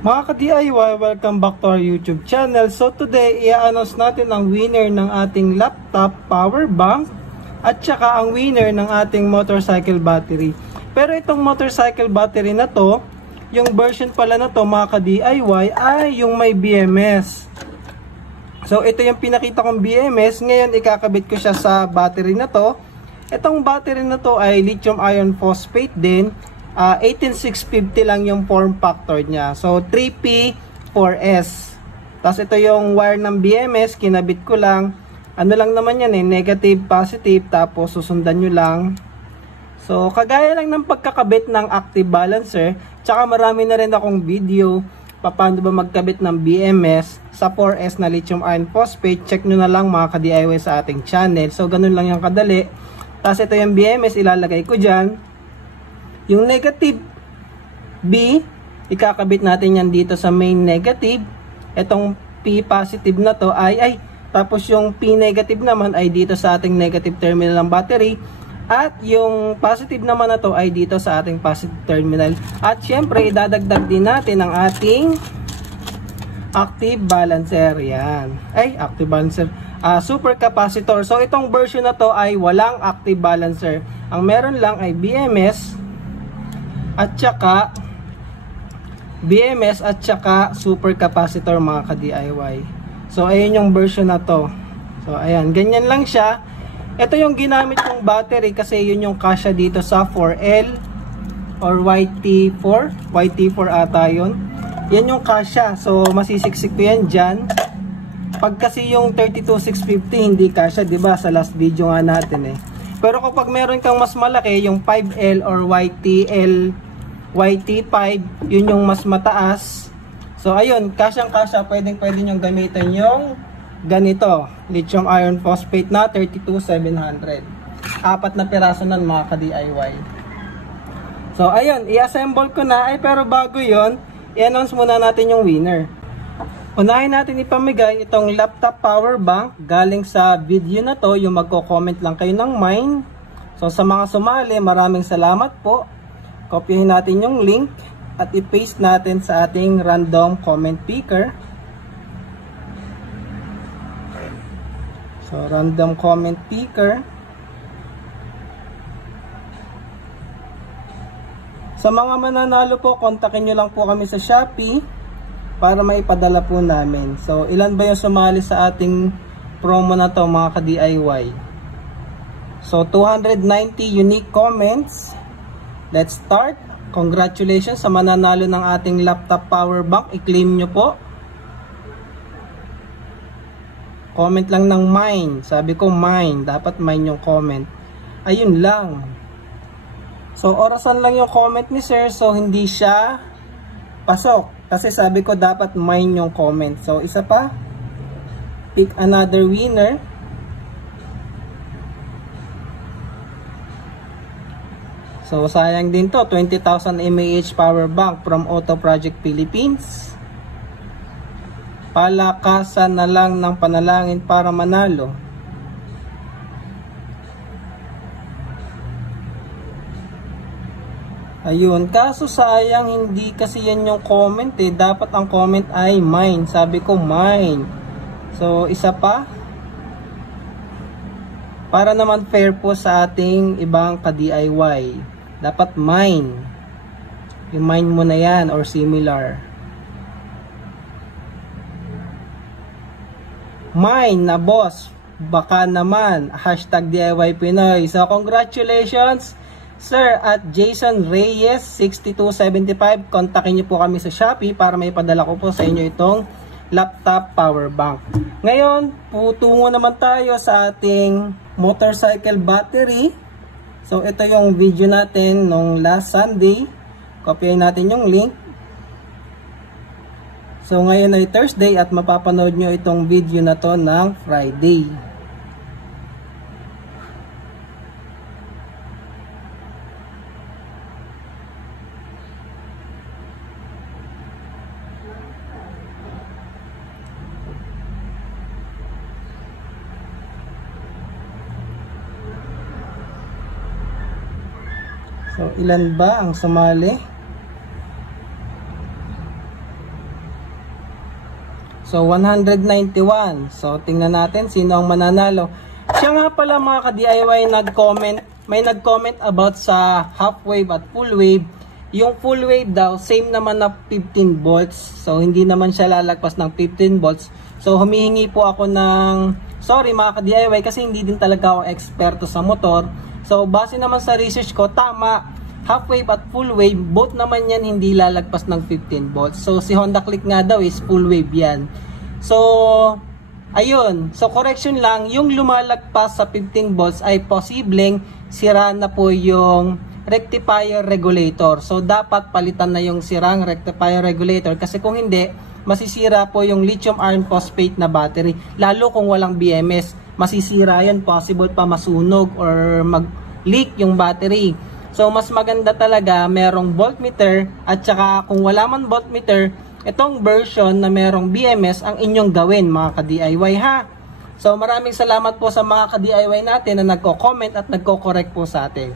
Mga ka-DIY, welcome back to our YouTube channel. So today, i-announce natin ang winner ng ating laptop power bank at saka ang winner ng ating motorcycle battery. Pero itong motorcycle battery na to, yung version pala na to mga ka-DIY ay yung may BMS. So ito yung pinakita kong BMS, ngayon ikakabit ko siya sa battery na to. Itong battery na to ay lithium iron phosphate din. 18650 lang yung form factor niya. So 3P 4S. Tapos ito yung wire ng BMS, kinabit ko lang. Ano lang naman yan negative, positive, tapos susundan nyo lang. So kagaya lang ng pagkakabit ng active balancer. Tsaka marami na rin akong video paano ba magkabit ng BMS sa 4S na lithium iron phosphate. Check nyo na lang mga ka-DIY sa ating channel. So ganun lang yung kadali. Tapos ito yung BMS, ilalagay ko dyan. Yung negative B, ikakabit natin yan dito sa main negative. Itong P positive na to tapos yung P negative naman ay dito sa ating negative terminal ng battery. At yung positive naman na to ay dito sa ating positive terminal. At syempre, idadagdag din natin ang ating active balancer. Yan. Active balancer. Super capacitor. So itong version na to ay walang active balancer. Ang meron lang ay BMS at saka super capacitor mga ka-DIY. So ayun yung version na to. So ayan, ganyan lang siya. Ito yung ginamit kong battery kasi yun yung kasya dito sa 4L or YT4 ata yun. Yan yung kasya. So masisiksik ko yan dyan. Pag kasi yung 32650 hindi kasya, diba? Sa last video nga natin Pero kapag meron kang mas malaki, yung 5L or YT5, yun yung mas mataas. So ayun, kasyang-kasya, pwede nyo gamitin yung ganito, lithium iron phosphate na 32700. 4 na piraso nun mga ka-DIY. So ayun, i-assemble ko na. Pero bago yun, i-announce muna natin yung winner. Unahin natin ipamigay itong laptop power bank. Galing sa video na to, yung magko-comment lang kayo ng mine. So sa mga sumali, maraming salamat po. Kopyahin natin yung link at i-paste natin sa ating random comment picker. So random comment picker. Sa mga mananalo po, kontakin nyo lang po kami sa Shopee para maipadala po namin. So ilan ba yung sumali sa ating promo na to mga ka-DIY? So 290 unique comments. Let's start. Congratulations sa mananalo ng ating laptop power bank. I-claim nyo po. Comment lang ng mine. Sabi ko mine. Dapat mine yung comment. Ayun lang. So orasan lang yung comment ni sir. So hindi siya pasok. Kasi sabi ko dapat mine yung comment. So isa pa. Pick another winner. So sayang din to, 20,000 mAh power bank from Auto Project Philippines. Palakasan na lang ng panalangin para manalo. Ayun, kaso sayang hindi kasi yan yung comment dapat ang comment ay mine. Sabi ko mine. So isa pa. Para naman fair po sa ating ibang ka-DIY. Dapat mine. Yung mine mo na yan or similar. Mine na boss. Baka naman. Hashtag DIY Pinoy. So congratulations sir at Jason Reyes 6275. Kontakin nyo po kami sa Shopee para may padala ko po sa inyo itong laptop power bank. Ngayon, tungo naman tayo sa ating motorcycle battery. So ito yung video natin nung last Sunday. Kopyahin natin yung link. So ngayon ay Thursday at mapapanood nyo itong video na to ng Friday. So, ilan ba ang sumali? So 191. So tingnan natin sino ang mananalo. Siya nga pala mga ka-DIY may nag-comment about sa half wave at full wave. Yung full wave daw same naman na 15 volts. So hindi naman siya lalagpas ng 15 volts. So humihingi po ako ng sorry mga ka-DIY kasi hindi din talaga ako eksperto sa motor. So base naman sa research ko, tama, half wave at full wave, both naman yan hindi lalagpas ng 15 volts. So si Honda Click nga daw is full wave yan. So ayun, so correction lang, yung lumalagpas sa 15 volts ay posibleng sira na po yung rectifier regulator. So dapat palitan na yung sirang rectifier regulator kasi kung hindi, masisira po yung lithium iron phosphate na battery. Lalo kung walang BMS, masisira yan, possible pa masunog or mag-leak yung battery. So mas maganda talaga merong voltmeter at saka kung wala man voltmeter, itong version na merong BMS ang inyong gawin mga ka-DIY ha. So maraming salamat po sa mga ka-DIY natin na nagko-comment at nagko-correct po sa atin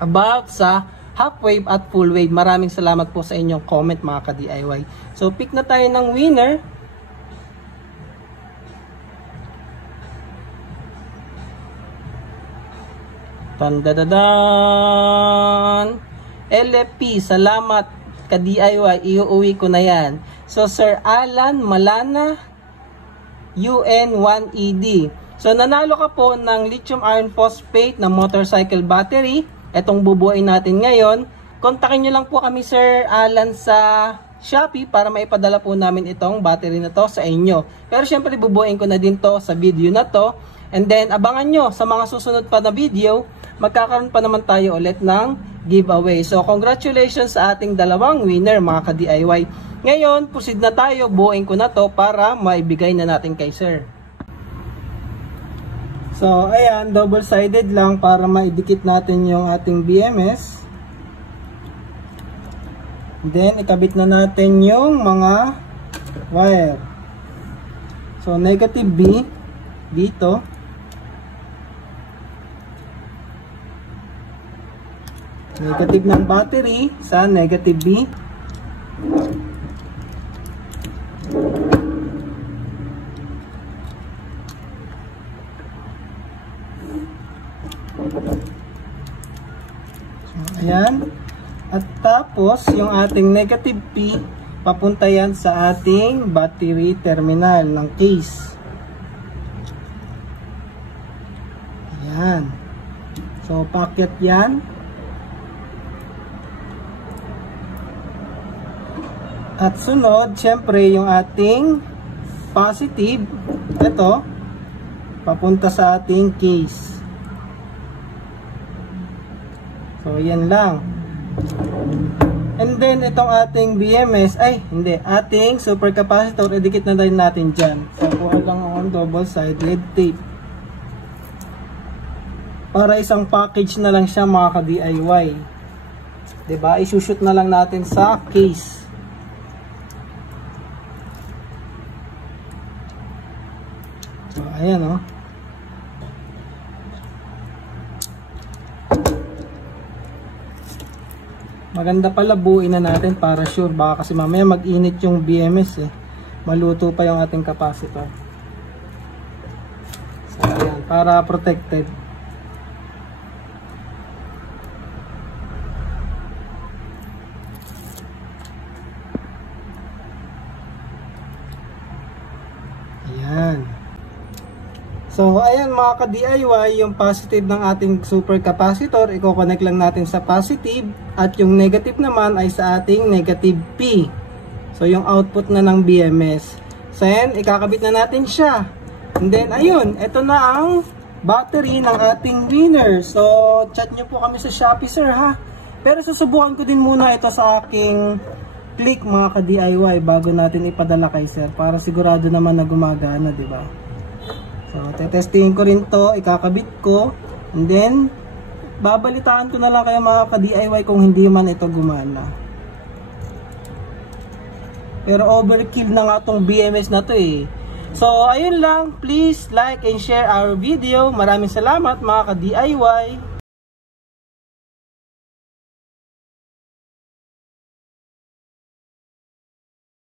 about sa half wave at full wave. Maraming salamat po sa inyong comment mga ka-DIY. So pick na tayo ng winner. Tandadadan! LFP, salamat ka-DIY, iuuwi ko na yan. So Sir Alan Malana UN1ED. So nanalo ka po ng lithium iron phosphate na motorcycle battery. Etong bubuuin natin ngayon. Kontakin nyo lang po kami Sir Alan sa Shopee para maipadala po namin itong battery na to sa inyo. Pero syempre bubuuin ko na din to sa video na to. And then abangan nyo sa mga susunod pa na video, magkakaroon pa naman tayo ulit ng giveaway. So congratulations sa ating dalawang winner mga ka-DIY. Ngayon, proceed na tayo. Buuin ko na to para maibigay na natin kay sir. So ayan, double-sided lang para maidikit natin yung ating BMS. Then ikabit na natin yung mga wire. So negative B dito. Negative ng battery sa negative B. So, ayan. At tapos, yung ating negative P, papunta yan sa ating battery terminal ng case. Ayan. So, packet yan. At sunod, syempre, yung ating positive, ito, papunta sa ating case. So, yan lang. And then, itong ating BMS, ay, hindi, ating supercapacitor, idikit na din natin dyan. So, kuha lang ang double-sided tape. Para isang package na lang siya mga ka-DIY. Diba? Isushoot na lang natin sa case. So, ayan o. Maganda pala buuin na natin para sure. Baka kasi mamaya mag-init yung BMS eh. Maluto pa yung ating capacitor. So, ayan. Para protected. Ayan. So, ayan mga ka-DIY, yung positive ng ating super capacitor, i-connect lang natin sa positive at yung negative naman ay sa ating negative P. So, yung output na ng BMS. So, ayan, ikakabit na natin siya. And then, ayun, ito na ang battery ng ating winner. So, chat nyo po kami sa Shopee, sir, ha? Pero susubukan ko din muna ito sa aking Click mga ka-DIY bago natin ipadala kay sir para sigurado naman na gumagana, di ba? So, tetestingin ko rin to, ikakabit ko, and then babalitaan ko na lang kayo mga ka-DIY kung hindi man ito gumana. Pero overkill na nga tong BMS na to eh. So, ayun lang, please like and share our video. Maraming salamat mga ka-DIY.